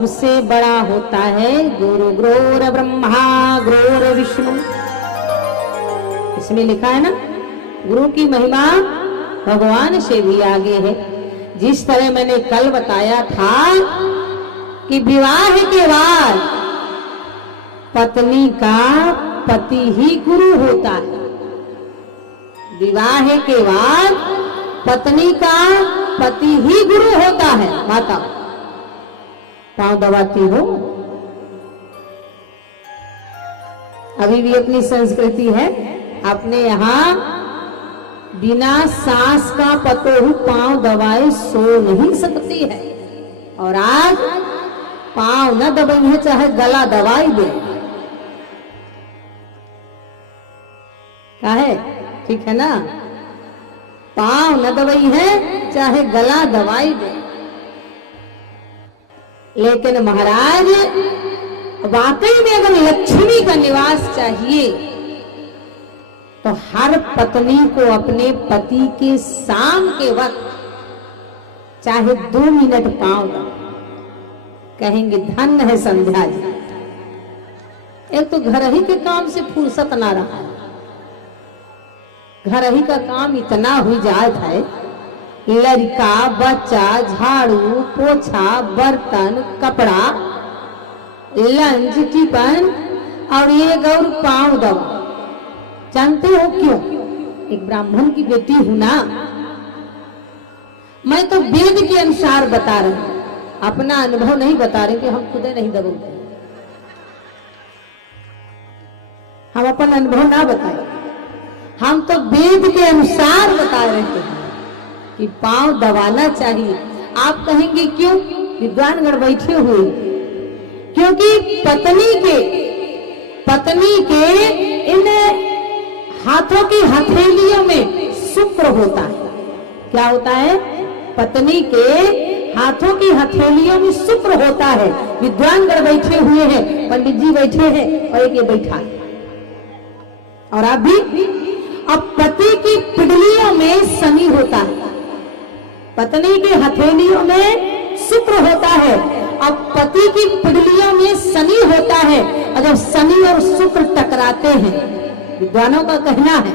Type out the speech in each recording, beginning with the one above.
उससे बड़ा होता है गुरु गुरुर ब्रह्मा गुरुर विष्णु। इसमें लिखा है ना, गुरु की महिमा भगवान से भी आगे है। जिस तरह मैंने कल बताया था कि विवाह के बाद पत्नी का पति ही गुरु होता है। विवाह के बाद पत्नी का पति ही गुरु होता है। माता पांव दबाती हो, अभी भी अपनी संस्कृति है। अपने यहाँ बिना सास का पतोहू पांव दबाए सो नहीं सकती है, और आज पांव न दबाई है चाहे गला दबाई दे। क्या है? ठीक है ना, पांव न दबाई है चाहे गला दबाई दे। लेकिन महाराज वाकई में अगर लक्ष्मी का निवास चाहिए तो हर पत्नी को अपने पति के शाम के वक्त चाहे 2 मिनट पांव दो, कहेंगे धन्य है संध्या जी। एक तो घर ही के काम से फुर्सत ना रहा है, घर ही का काम इतना हुई जात है, लड़का बच्चा झाड़ू पोछा बर्तन कपड़ा लंच टिफिन और ये गौर पांव दवा। जानते हो क्यों? एक ब्राह्मण की बेटी हूं ना, मैं तो वेद के अनुसार बता रही हूं, अपना अनुभव नहीं बता रहे कि हम खुद नहीं दबोते। हम अपन अनुभव ना बताए, हम तो वेद के अनुसार बता रहे हैं कि पांव दबाना चाहिए। आप कहेंगे क्यों? विद्वानगण बैठे हुए, क्योंकि पत्नी के इन हाथों की हथेलियों में शुक्र होता है। क्या होता है? पत्नी के हाथों की हथेलियों में शुक्र होता है। विद्वानगण बैठे हुए हैं, पंडित जी बैठे हैं और एक ये बैठा है, और आप भी। अब पति की पिडलियों में शनि होता है, पत्नी की हथेलियों में शुक्र होता है, अब पति की पिडलियों में शनि होता है। और जब शनि और शुक्र टकराते हैं, विद्वानों का कहना है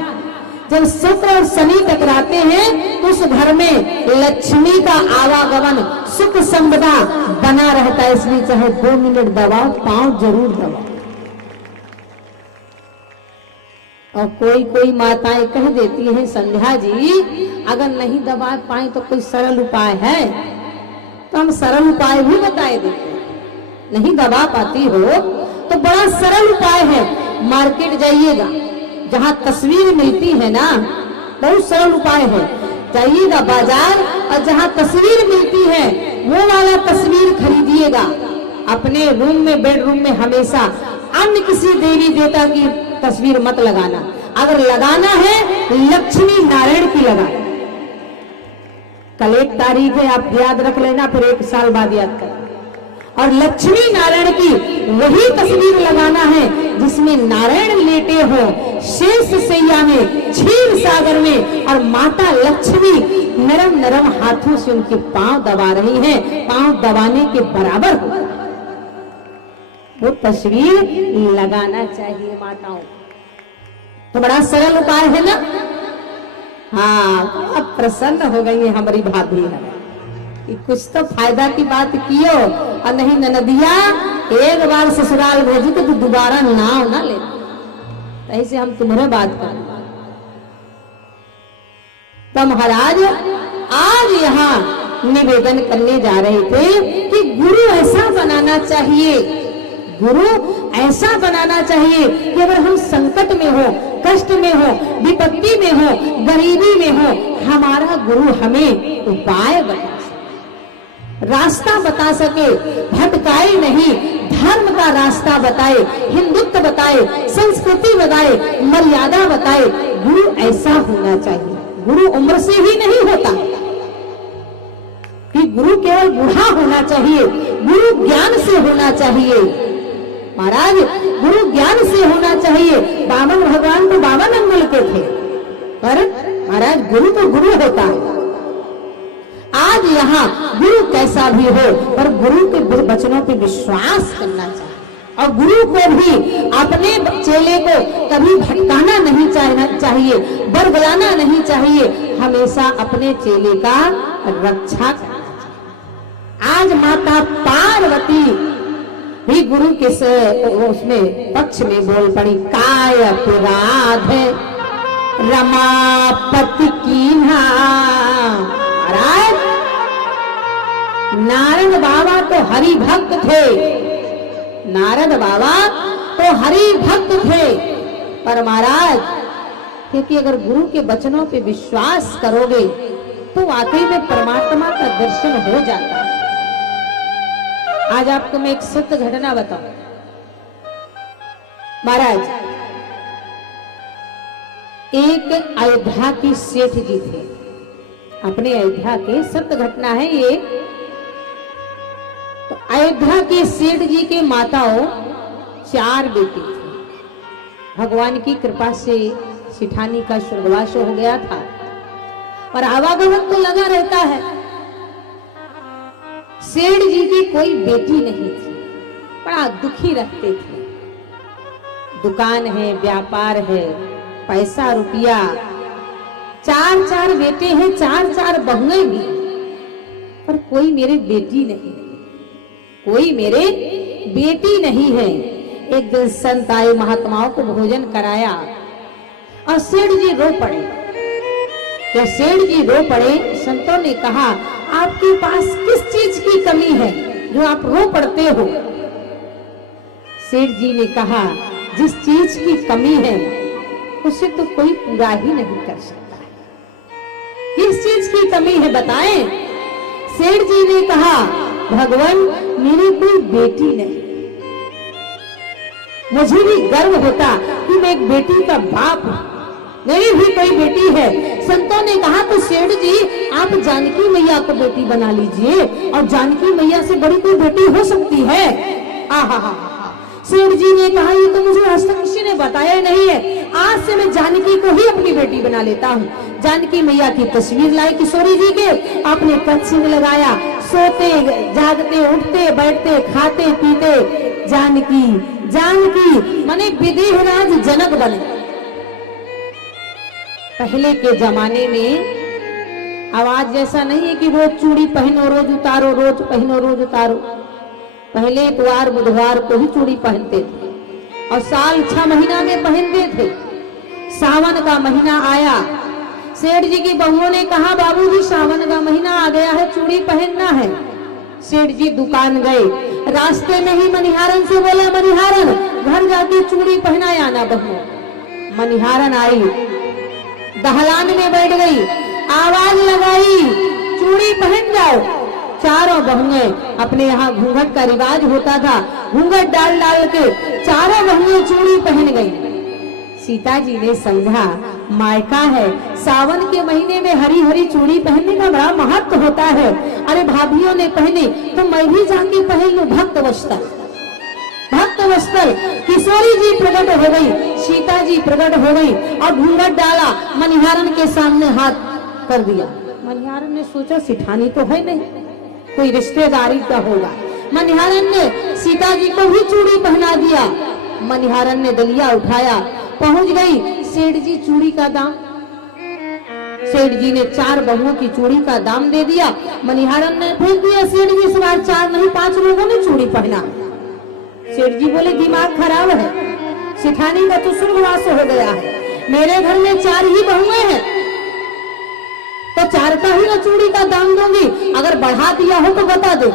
जब शुक्र और शनि टकराते हैं तो उस घर में लक्ष्मी का आवागमन सुख संपदा बना रहता है। इसलिए चाहे 2 मिनट दबाओ, पांव जरूर दबाओ। और कोई माताएं कह देती हैं, संध्या जी अगर नहीं दबा पाए तो कोई सरल उपाय है? तो हम सरल उपाय भी बताए देते हैं। नहीं दबा पाती हो तो बड़ा सरल उपाय है, मार्केट जाइएगा, जहां तस्वीर मिलती है ना, बहुत सरल उपाय है। जाइएगा बाजार और जहां तस्वीर मिलती है वो वाला तस्वीर खरीदिएगा। अपने रूम में, बेडरूम में हमेशा अन्य किसी देवी देवता की तस्वीर मत लगाना। अगर लगाना है लक्ष्मी नारायण की लगाना। कल 1 तारीख है, आप याद रख लेना, फिर 1 साल बाद याद करना। और लक्ष्मी नारायण की वही तस्वीर लगाना है जिसमें नारायण लेटे हो शेष सैया में, क्षीर सागर में, और माता लक्ष्मी नरम नरम हाथों से उनके पांव दबा रही हैं। पांव दबाने के बराबर हो वो तस्वीर लगाना चाहिए माताओं। तो बड़ा सरल उपाय है ना। हाँ, अब प्रसन्न हो गई है हमारी भाभी है कि कुछ तो फायदा की बात कियो, और नहीं ननदिया एक बार ससुराल भेजी तो दोबारा नाव ना ले। ऐसे हम तुम्हारे बात करें। तो महाराज आज यहाँ निवेदन करने जा रहे थे कि गुरु ऐसा बनाना चाहिए, गुरु ऐसा बनाना चाहिए कि अगर हम संकट में हो, कष्ट में हो, विपत्ति में हो, गरीबी में हो, हमारा गुरु हमें उपाय बता सके, रास्ता बता सके, भटकाए नहीं, धर्म का रास्ता बताए, हिंदुत्व बताए, संस्कृति बताए, मर्यादा बताए। गुरु ऐसा होना चाहिए। गुरु उम्र से ही नहीं होता कि गुरु केवल बूढ़ा होना चाहिए, गुरु ज्ञान से होना चाहिए। महाराज गुरु ज्ञान से होना चाहिए। बामन भगवान तो 52 अंगुल के थे, पर महाराज गुरु तो गुरु होता है। आज आज यहाँ गुरु कैसा भी हो पर गुरु के वचनों पे विश्वास करना चाहिए और गुरु को भी अपने चेले को कभी भटकाना नहीं चाहिए, बरगलाना नहीं चाहिए, हमेशा अपने चेले का रक्षा करना चाहिए। आज माता पार्वती भी गुरु के उसमें पक्ष में बोल पड़ी, काय अपराध रमापति कीन्हा। नारद बाबा तो हरि भक्त थे, नारद बाबा तो हरि भक्त थे, पर महाराज क्योंकि अगर गुरु के वचनों पे विश्वास करोगे तो वाकई में परमात्मा का दर्शन हो जाता है। आज आपको मैं एक सत्य घटना बताऊं। महाराज एक अयोध्या की सेठ जी थे, अपने अयोध्या के सत्य घटना है ये। तो अयोध्या के सेठ जी के माताओं 4 बेटे थे। भगवान की कृपा से सिठानी का स्वर्गवास हो गया था और आवागमन तो लगा रहता है। सेठ जी की कोई बेटी नहीं थी, बड़ा दुखी रहते थे। दुकान है, व्यापार है, पैसा रुपया, 4 बेटे हैं, 4 बहुएं भी, पर कोई मेरे बेटी नहीं, कोई मेरे बेटी नहीं है। एक दिन संत आए, महात्माओं को भोजन कराया और सेठ जी रो पड़े। जब सेठ जी रो पड़े, संतों ने कहा आपके पास किस चीज की कमी है जो आप रो पड़ते हो? सेठ जी ने कहा जिस चीज की कमी है उसे तो कोई पूरा ही नहीं कर सकता है। किस चीज की कमी है बताएं? सेठ जी ने कहा भगवान मेरी कोई बेटी नहीं। मुझे भी गर्व होता कि मैं एक बेटी का बाप हूं, मेरी भी कोई बेटी है। संतों ने कहा तो सेठ जी आप जानकी मैया को बेटी बना लीजिए, और जानकी मैया से बड़ी कोई बेटी हो सकती है? आहा। सेठ जी ने कहा ये तो मुझे आज तक किसी ने बताया नहीं है, आज से मैं जानकी को ही अपनी बेटी बना लेता हूँ। जानकी मैया की तस्वीर लाई किशोरी जी के, आपने कच्छी में लगाया, सोते जागते उठते बैठते खाते पीते जानकी जानकी माने विधिराज जनक बने। पहले के जमाने में आवाज जैसा नहीं है कि रोज चूड़ी पहनो रोज उतारो, रोज पहनो रोज उतारो। पहले इतवार बुधवार को ही चूड़ी पहनते थे और साल 6 महीना में पहनते थे। सावन का महीना आया, सेठ जी की बहुओं ने कहा बाबूजी सावन का महीना आ गया है, चूड़ी पहनना है। सेठ जी दुकान गए, रास्ते में ही मनिहारन से बोला मनिहारन घर जाके चूड़ी पहनाए आना बहू। मनिहारन आई, दहलान में बैठ गई, आवाज लगाई चूड़ी पहन जाओ। चारों बहुएं, अपने यहाँ घूंघट का रिवाज होता था, घूंघट डाल डाल के चारों बहुएं चूड़ी पहन गई। सीता जी ने समझा मायका है, सावन के महीने में हरी हरी चूड़ी पहनने का बड़ा महत्व होता है। अरे भाभियों ने पहनी तो मैं भी जाके पहन लूं। भक्त वस्त्र, भक्त वस्त्र। किशोरी जी प्रकट हो गई, सीता जी प्रकट हो गई और घूंघट डाला, मनिहारन के सामने हाथ कर दिया। मनिहारन ने सोचा सिठानी तो है नहीं, कोई रिश्तेदारी का होगा। मनिहारन ने सीता जी को भी चूड़ी पहना दिया। मनिहारन ने दलिया उठाया, पहुंच गई सेठ जी चूड़ी का दाम। सेठ जी ने 4 बहुओं की चूड़ी का दाम दे दिया। मनिहारन ने फेंक दिया। सेठ जी इस बार 4 नहीं 5 लोगों ने चूड़ी पहना। सेठ जी बोले दिमाग खराब है, सिठानी का तो स्वर्गवास हो गया है, मेरे घर में 4 ही बहुएं हैं तो 4 का ही ना चूड़ी का दाम दूंगी, अगर बढ़ा दिया हो तो बता दो।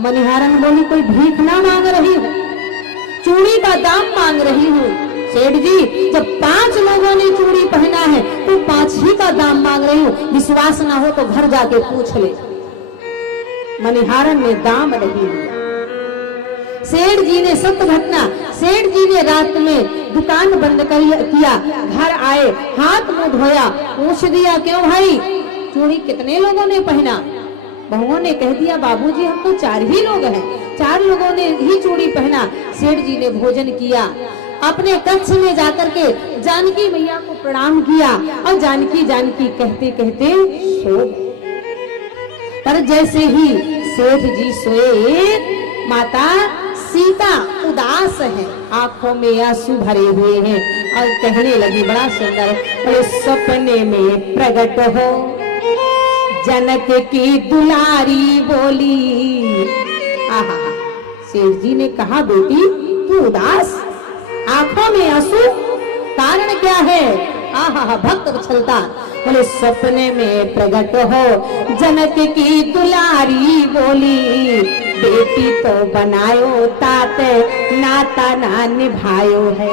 मनिहारन बोली कोई भीख ना मांग रही हूँ, चूड़ी का दाम मांग रही हूँ। सेठ जी जब 5 लोगों ने चूड़ी पहना है तो 5 ही का दाम मांग रही हूँ, विश्वास ना हो तो घर जाके पूछ ले। मनिहारन ने दाम नहीं लिया। सेठ जी ने सत्य घटना, सेठ जी ने रात में दुकान बंद किया, घर आए, हाथ मुंह धोया, पूछ दिया क्यों भाई चूड़ी कितने लोगों ने पहना? बहुओं ने कह दिया बाबूजी हम तो 4 ही लोग हैं, 4 लोगों ने ही चूड़ी पहना। सेठ जी ने भोजन किया, अपने कक्ष में जाकर के जानकी मैया को प्रणाम किया और जानकी जानकी कहते कहते सो गए। पर जैसे ही सेठ जी सोए, माता सीता उदास है, आंखों में आंसू भरे हुए हैं और कहने लगी बड़ा सुंदर, बोले सपने में प्रकट हो जनक की दुलारी बोली। आहा, सेठ जी ने कहा बेटी तू उदास, आंखों में आंसू, कारण क्या है? आहा, भक्त वत्सलता। बोले सपने में प्रकट हो जनक की दुलारी बोली, बेटी तो बनायो तात नाता ना निभायो है।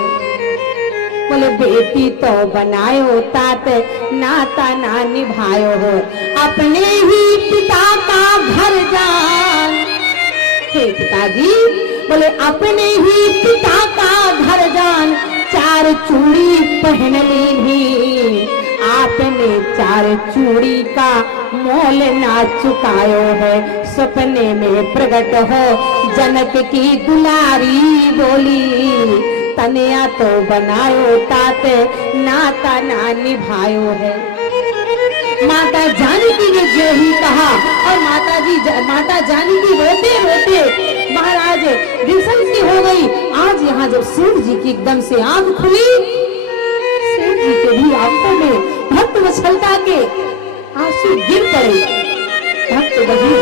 बोले बेटी तो बनायो तात नाता ना निभायो हो, अपने ही पिता का घर जान। हे पिताजी, बोले अपने ही पिता का घर जान, चार चूड़ी पहन ली, आपने चार चूड़ी का मोल ना चुकायो है। सपने में प्रकट हो जनक की दुलारी बोली, तनिया तो बनायो तात नाता ना निभायो है। माता जानकी ने जो ही कहा और माता जानकी रोते रोते महाराज विषम सी हो गई। आज यहाँ जब सेठ जी की एकदम से आंख खुली, सेठ जी के भी आंखों में भक्त वत्सलता के आंसू गिर पड़े। भक्त वही